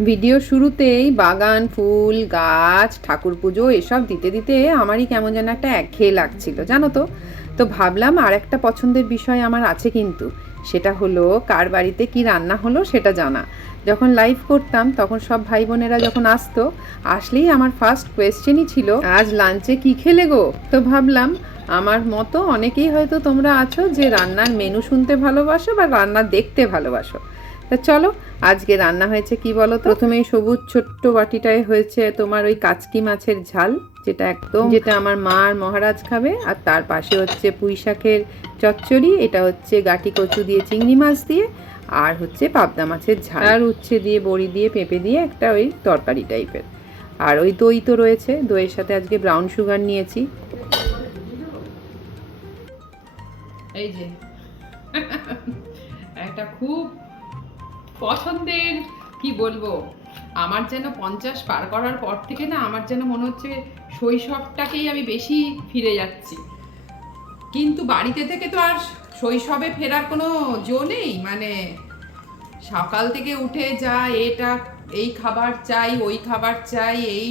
Video শুরুতেই বাগান, ফুল, গাছ, ঠাকুর পুজো এসব দিতে দিতে আমারই কেমন যেন একটা একঘেয়ে লাগছিল, জানো তো। তো ভাবলাম আর একটা পছন্দের বিষয় আমার আছে, কিন্তু সেটা হলো কার বাড়িতে কি রান্না হলো সেটা জানা। যখন লাইভ করতাম তখন সব ভাই বোনেরা যখন আসতো, আসলেই আমার ফার্স্ট কোয়েশ্চেনই ছিল, আজ লাঞ্চে কি খেলে গো? তো ভাবলাম আমার মতো অনেকেই হয়তো তোমরা আছো যে রান্নার মেনু শুনতে ভালোবাসো বা রান্না দেখতে ভালোবাসো। তা চলো, আজকে রান্না হয়েছে কি বলো তো। প্রথমেই সবুজ ছোট্ট বাটিটায় হয়েছে তোমার ওই কাচকি মাছের ঝাল, যেটা আমার মা আর মহারাজ খাবে। আর তার পাশে হচ্ছে পুঁই শাকের চচ্চড়ি, এটা হচ্ছে গাটি কচু দিয়ে চিংড়ি মাছ দিয়ে, আর হচ্ছে পাবদা মাছের ঝাল, আর উচ্ছে দিয়ে বড়ি দিয়ে পেঁপে দিয়ে একটা ওই তরকারি টাইপের। আর ওই দই তো রয়েছে, দইয়ের সাথে আজকে ব্রাউন সুগার নিয়েছি। এই যে একটা খুব পছন্দের, কি বলবো, আমার যেন 50 পার করার পর থেকে না আমার যেন মনে হচ্ছে শৈশবটাকেই আমি বেশি ফিরে যাচ্ছি। কিন্তু বাড়িতে থেকে তো আর শৈশবে ফেরার কোনো জো নেই। মানে সকাল থেকে উঠে যা এটা এই খাবার চাই, ওই খাবার চাই, এই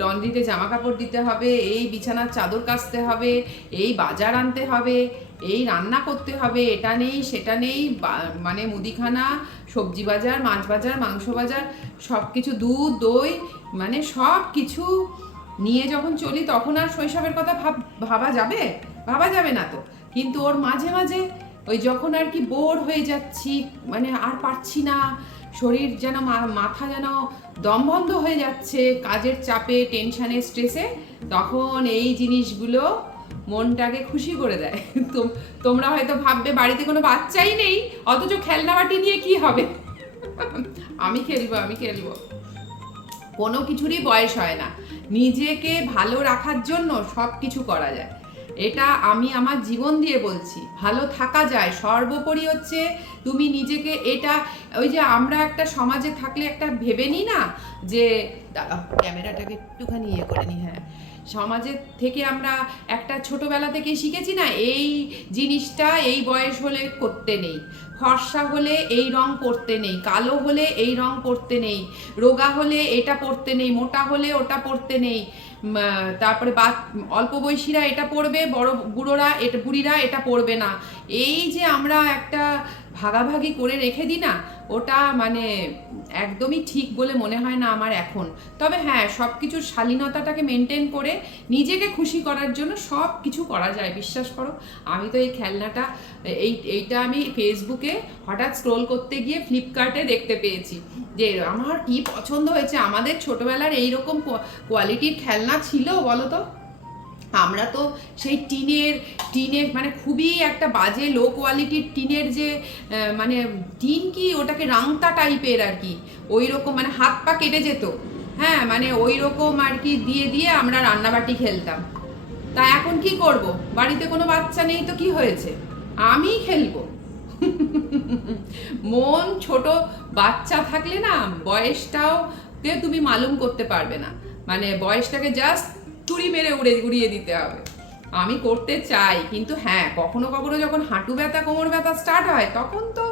লন্ড্রিতে জামা কাপড় দিতে হবে, এই বিছানার চাদর কাচতে হবে, এই বাজার আনতে হবে, এই রান্না করতে হবে, এটা নেই সেটা নেই, মানে মুদিখানা, সবজি বাজার, মাছ বাজার, মাংস বাজার, সব কিছু, দুধ দই, মানে সব কিছু নিয়ে যখন চলি তখন আর শৈশবের কথা ভাবা যাবে? ভাবা যাবে না তো। কিন্তু ওর মাঝে মাঝে ওই যখন আর কি বোর হয়ে যাচ্ছি, মানে আর পারছি না, শরীর যেন মাথা যেন দম বন্ধ হয়ে যাচ্ছে কাজের চাপে, টেনশানে, স্ট্রেসে, তখন এই জিনিসগুলো মনটাকে খুশি করে দেয়। তোমরা হয়তো ভাববে বাড়িতে কোনো বাচ্চাই নেই, অথচ খেলনা বাটি নিয়ে কি হবে। আমি খেলবো, আমি খেলবো। কোনো কিছুরই বয়স হয় না, নিজেকে ভালো রাখার জন্য সব কিছু করা যায়। এটা আমি আমার জীবন দিয়ে বলছি, ভালো থাকা যায়। সর্বোপরি হচ্ছে তুমি নিজেকে, এটা ওই যে আমরা একটা সমাজে থাকলে একটা ভেবে নিই না, যে ক্যামেরাটাকে একটুখানি ইয়ে করে নি, হ্যাঁ, সমাজের থেকে আমরা একটা ছোটবেলা থেকে শিখেছি না, এই জিনিসটা এই বয়স হলে করতে নেই, ফর্সা হলে এই রং পরতে নেই, কালো হলে এই রং পরতে নেই, রোগা হলে এটা পরতে নেই, মোটা হলে ওটা পরতে নেই, তারপরে অল্প বয়সীরা এটা পরবে, বড় বুড়োরা এটা, বুড়িরা এটা পরবে না। এই যে আমরা একটা ভাগাভাগি করে রেখে দিই না, ওটা মানে একদমই ঠিক বলে মনে হয় না আমার এখন। তবে হ্যাঁ, সব কিছুর শালীনতাটাকে মেনটেন করে নিজেকে খুশি করার জন্য সব কিছু করা যায়, বিশ্বাস করো। আমি তো এই খেলনাটা, এইটা আমি ফেসবুকে হঠাৎ স্ক্রোল করতে গিয়ে ফ্লিপকার্টে দেখতে পেয়েছি, যে আমার কি পছন্দ হয়েছে। আমাদের ছোটবেলার এইরকম কোয়ালিটির খেলনা ছিল বলো তো? আমরা তো সেই টিনের মানে খুবই একটা বাজে লো কোয়ালিটির টিনের, যে মানে টিন কি ওটাকে রাংতা টাইপের আর কি, ওই রকম, মানে হাত পা কেটে যেত, হ্যাঁ, মানে ওই রকম আর কি দিয়ে দিয়ে আমরা রান্নাবাটি খেলতাম। তা এখন কি করব, বাড়িতে কোনো বাচ্চা নেই তো কি হয়েছে, আমি খেলবো। মন ছোট বাচ্চা থাকলে না বয়সটাও কে তুমি মালুম করতে পারবে না, মানে বয়সটাকে জাস্ট তুড়ি মেরে উড়িয়ে দিতে হবে। আমি করতে চাই, কিন্তু হ্যাঁ, কখনো কখনো যখন হাঁটু ব্যথা, কোমর ব্যথা স্টার্ট হয়, তখন তো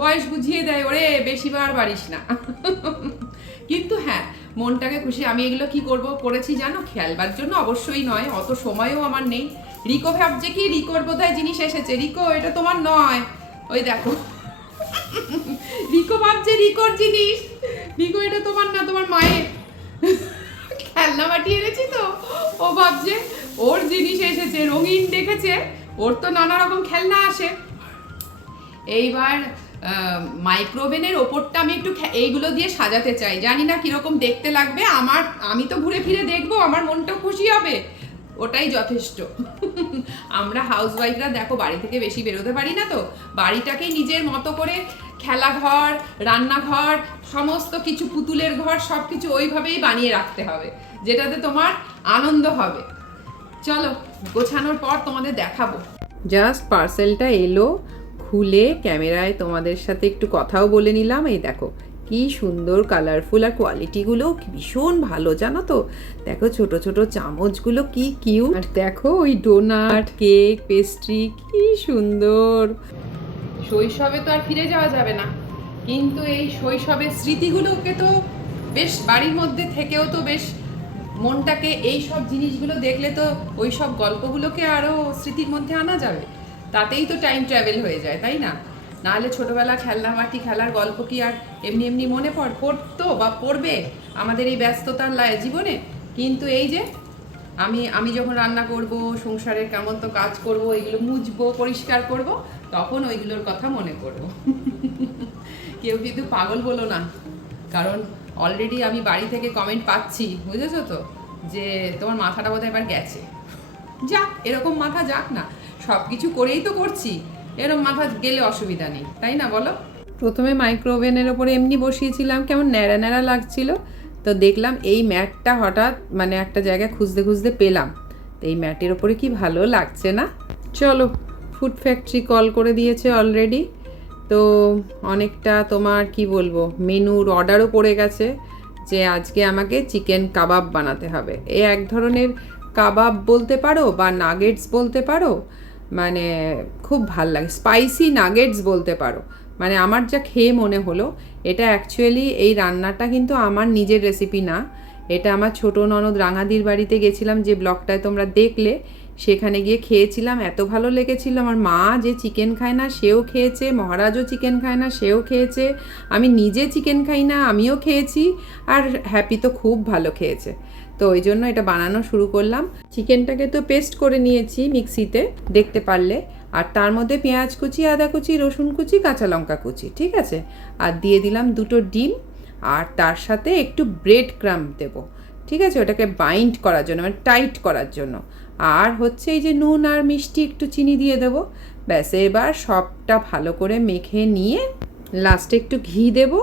বয়স বুঝিয়ে দেয়, ওরে বেশি বার পারিস না। কিন্তু হ্যাঁ, মনটাকে খুশি। আমি এগুলো কি করব করেছি জানো, খেলবার জন্য অবশ্যই নয়, অত সময়ও আমার নেই। রিকো ভাবছে কি, রিকোর বোধহয় জিনিস এসেছে। রিকো, এটা তোমার নয়, ওই দেখো। রিকো ভাবছে রিকোর জিনিস। রিকো, এটা তোমার না, তোমার মায়ের। খেলনা বাটি এনেছি তো, ও ভাবছে ওর জিনিস এসেছে, রঙিন দেখেছে, ওর তো নানা রকম খেলনা আসে। এইবার মাইক্রোওভেনের ওপরটা আমি একটু এইগুলো দিয়ে সাজাতে চাই, জানি না কিরকম দেখতে লাগবে আমার, আমি তো ঘুরে ফিরে দেখবো, আমার মনটাও খুশি হবে, ওটাই যথেষ্ট। আমরা হাউসওয়াইফরা দেখো বাড়ি থেকে বেশি বেরোতে পারি না, তো বাড়িটাকেই নিজের মতো করে খেলাঘর, রান্নাঘর, সমস্ত কিছু, পুতুলের ঘর, সব কিছু ওইভাবেই বানিয়ে রাখতে হবে, যেটাতে তোমার আনন্দ হবে। চলো, গোছানোর পর তোমাদের দেখাবো। জাস্ট পার্সেলটা এলো, খুলে ক্যামেরায় তোমাদের সাথে একটু কথাও বলে নিলাম। এই দেখো কি সুন্দর কালারফুল, আর কোয়ালিটিগুলো ভীষণ ভালো, জানো তো। দেখো ছোট ছোট চামচগুলো কি কিউট, আর দেখো ওই ডোনাট, কেক, পেস্ট্রি, কি সুন্দর। শৈশবে তো আর ফিরে যাওয়া যাবে না, কিন্তু এই শৈশবের স্মৃতিগুলোকে তো বেশ বাড়ির মধ্যে থেকেও তো বেশ মনটাকে এই সব জিনিসগুলো দেখলে তো ওই সব গল্পগুলোকে আরও স্মৃতির মধ্যে আনা যাবে, তাতেই তো টাইম ট্রাভেল হয়ে যায়, তাই না? নাহলে ছোটোবেলা খেলনামাটি খেলার গল্প কি আর এমনি এমনি মনে পড়তো বা পড়বে আমাদের এই ব্যস্ততার জীবনে? কিন্তু এই যে আমি যখন রান্না করব, সংসারের কেমন তো কাজ করব, এগুলো মুছবো, পরিষ্কার করব, তখন ওইগুলোর কথা মনে করব। কেউ কিন্তু পাগল বলো না, কারণ অলরেডি আমি বাড়ি থেকে কমেন্ট পাচ্ছি, বুঝেছো তো, যে তোমার মাথাটা বোধহয় এবার গেছে। যাক, এরকম মাথা যাক না, সব কিছু করেই তো করছি, এরকম মাথা গেলে অসুবিধা নেই, তাই না বলো? প্রথমে মাইক্রো ওভেনের ওপরে এমনি বসিয়েছিলাম, কেমন ন্যাড়া ন্যাড়া লাগছিল, তো দেখলাম এই ম্যাটটা হঠাৎ মানে একটা জায়গায় খুঁজতে খুঁজতে পেলাম, তো এই ম্যাটের ওপরে কি ভালো লাগছে না। চলো, ফুড ফ্যাক্টরি কল করে দিয়েছে অলরেডি, তো অনেকটা তোমার কি বলবো মেনুর অর্ডারও পড়ে গেছে যে আজকে আমাকে চিকেন কাবাব বানাতে হবে। এ এক ধরনের কাবাব বলতে পারো বা নাগেটস বলতে পারো, মানে খুব ভাল লাগে, স্পাইসি নাগেটস বলতে পারো। মানে আমার যা খেয়ে মনে হলো, এটা অ্যাকচুয়ালি এই রান্নাটা কিন্তু আমার নিজের রেসিপি না, এটা আমার ছোটো ননদ রাঙাদির বাড়িতে গেছিলাম, যে ব্লগটায় তোমরা দেখলে, সেখানে গিয়ে খেয়েছিলাম, এত ভালো লেগেছিল। আমার মা যে চিকেন খায় না সেও খেয়েছে, মহারাজও চিকেন খায় না সেও খেয়েছে, আমি নিজে চিকেন খাই না আমিও খেয়েছি, আর হ্যাপি তো খুব ভালো খেয়েছে। তো ওই জন্য এটা বানানো শুরু করলাম। চিকেনটাকে তো পেস্ট করে নিয়েছি মিক্সিতে, দেখতে পারলে, আর তার মধ্যে পেঁয়াজ কুচি, আদা কুচি, রসুন কুচি, কাঁচা লঙ্কা কুচি, ঠিক আছে, আর দিয়ে দিলাম 2টো ডিম, আর তার সাথে একটু ব্রেড ক্রাম্ব দেবো, ঠিক আছে, ওটাকে বাইন্ড করার জন্য, মানে টাইট করার জন্য। আর হচ্ছে এই যে নুন আর মিষ্টি, একটু চিনি দিয়ে দেবো, ব্যাস। এবার সবটা ভালো করে মেখে নিয়ে লাস্টে একটু ঘি দেবো,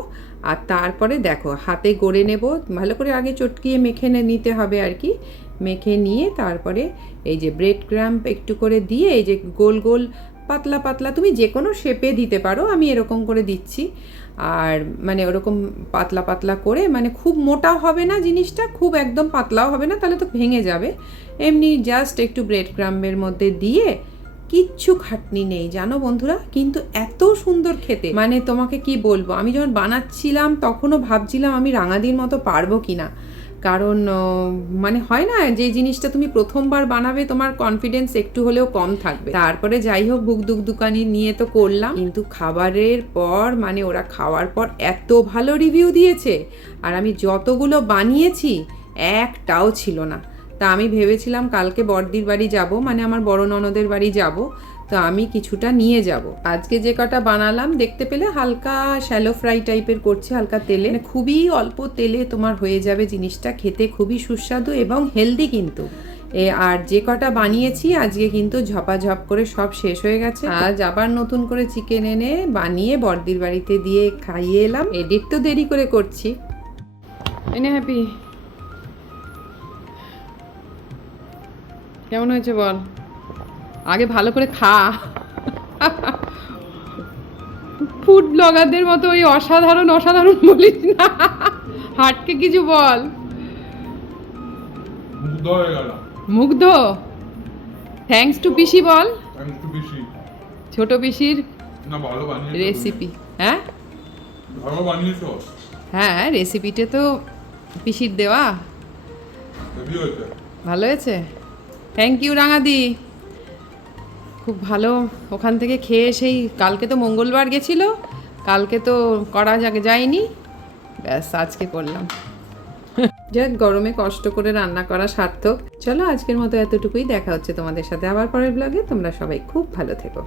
আর তারপরে দেখো হাতে গড়ে নেব ভালো করে, আগে চটকিয়ে মেখে নিতে হবে আর কি, মেখে নিয়ে তারপরে এই যে ব্রেড ক্রাম্ব একটু করে দিয়ে, এই যে গোল গোল পাতলা পাতলা, তুমি যে কোনো শেপে দিতে পারো, আমি এরকম করে দিচ্ছি। আর মানে ওরকম পাতলা পাতলা করে, মানে খুব মোটা হবে না জিনিসটা, খুব একদম পাতলাও হবে না, তাহলে তো ভেঙে যাবে। এমনি জাস্ট একটু ব্রেড ক্রাম্বের মধ্যে দিয়ে, কিচ্ছু খাটনি নেই জানো বন্ধুরা, কিন্তু এত সুন্দর খেতে, মানে তোমাকে কি বলবো, আমি যখন বানাচ্ছিলাম তখনও ভাবছিলাম আমি রাঙাদির মতো পারবো কি না, কারণ মানে হয় না যে জিনিসটা তুমি প্রথমবার বানাবে তোমার কনফিডেন্স একটু হলেও কম থাকবে। তারপরে যাই হোক ভুকদুক দোকানি নিয়ে তো করলাম, কিন্তু খাবারের পর মানে ওরা খাওয়ার পর এত ভালো রিভিউ দিয়েছে, আর আমি যতগুলো বানিয়েছি একটাও ছিল না। তা আমি ভেবেছিলাম কালকে বড়দির বাড়ি যাব, মানে আমার বড় ননদের বাড়ি যাব, তো আমি কিছুটা নিয়ে যাব। আজকে যে কটা বানালাম দেখতে পেলে হালকা শ্যালো ফ্রাই টাইপের করছে, হালকা তেলে, মানে খুবই অল্প তেলে তোমার হয়ে যাবে জিনিসটা, খেতে খুবই সুস্বাদু এবং হেলদি কিন্তু। আর যে কটা বানিয়েছি আজকে কিন্তু ঝপাঝপ করে সব শেষ হয়ে গেছে। আজ আবার নতুন করে চিকেন এনে বানিয়ে বড়দির বাড়িতে দিয়ে খাইয়ে এলাম। এডিট তো দেরি করে করছি। এনে হ্যাপি, কেমন হয়েছে বল, আগে ভালো করে খা। ফুড ব্লগারদের মতো ওই অসাধারণ অসাধারণ বলিস না, হাটকে কিছু বল। মুগ্ধ হয়ে গেল। মুগ্ধ, থ্যাঙ্কস টু পিসি বল। থ্যাঙ্কস টু পিসি, ছোট পিসির না ভালো বানিয়েছো রেসিপি। হ্যাঁ ভালো বানিয়েছো। হ্যাঁ, রেসিপিটা তো পিসির দেওয়া, হেভি হয়েছে, ভালো হয়েছে। থ্যাংক ইউ রাঙাদি, খুব ভালো। ওখান থেকে খেয়ে সেই কালকে তো মঙ্গলবার গেছিল, কালকে তো করা যায়নি, ব্যাস আজকে করলাম। যাক, গরমে কষ্ট করে রান্না করা সার্থক। চলো আজকের মতো এতটুকুই, দেখা হচ্ছে তোমাদের সাথে আবার পরের ব্লগে। তোমরা সবাই খুব ভালো থেকো।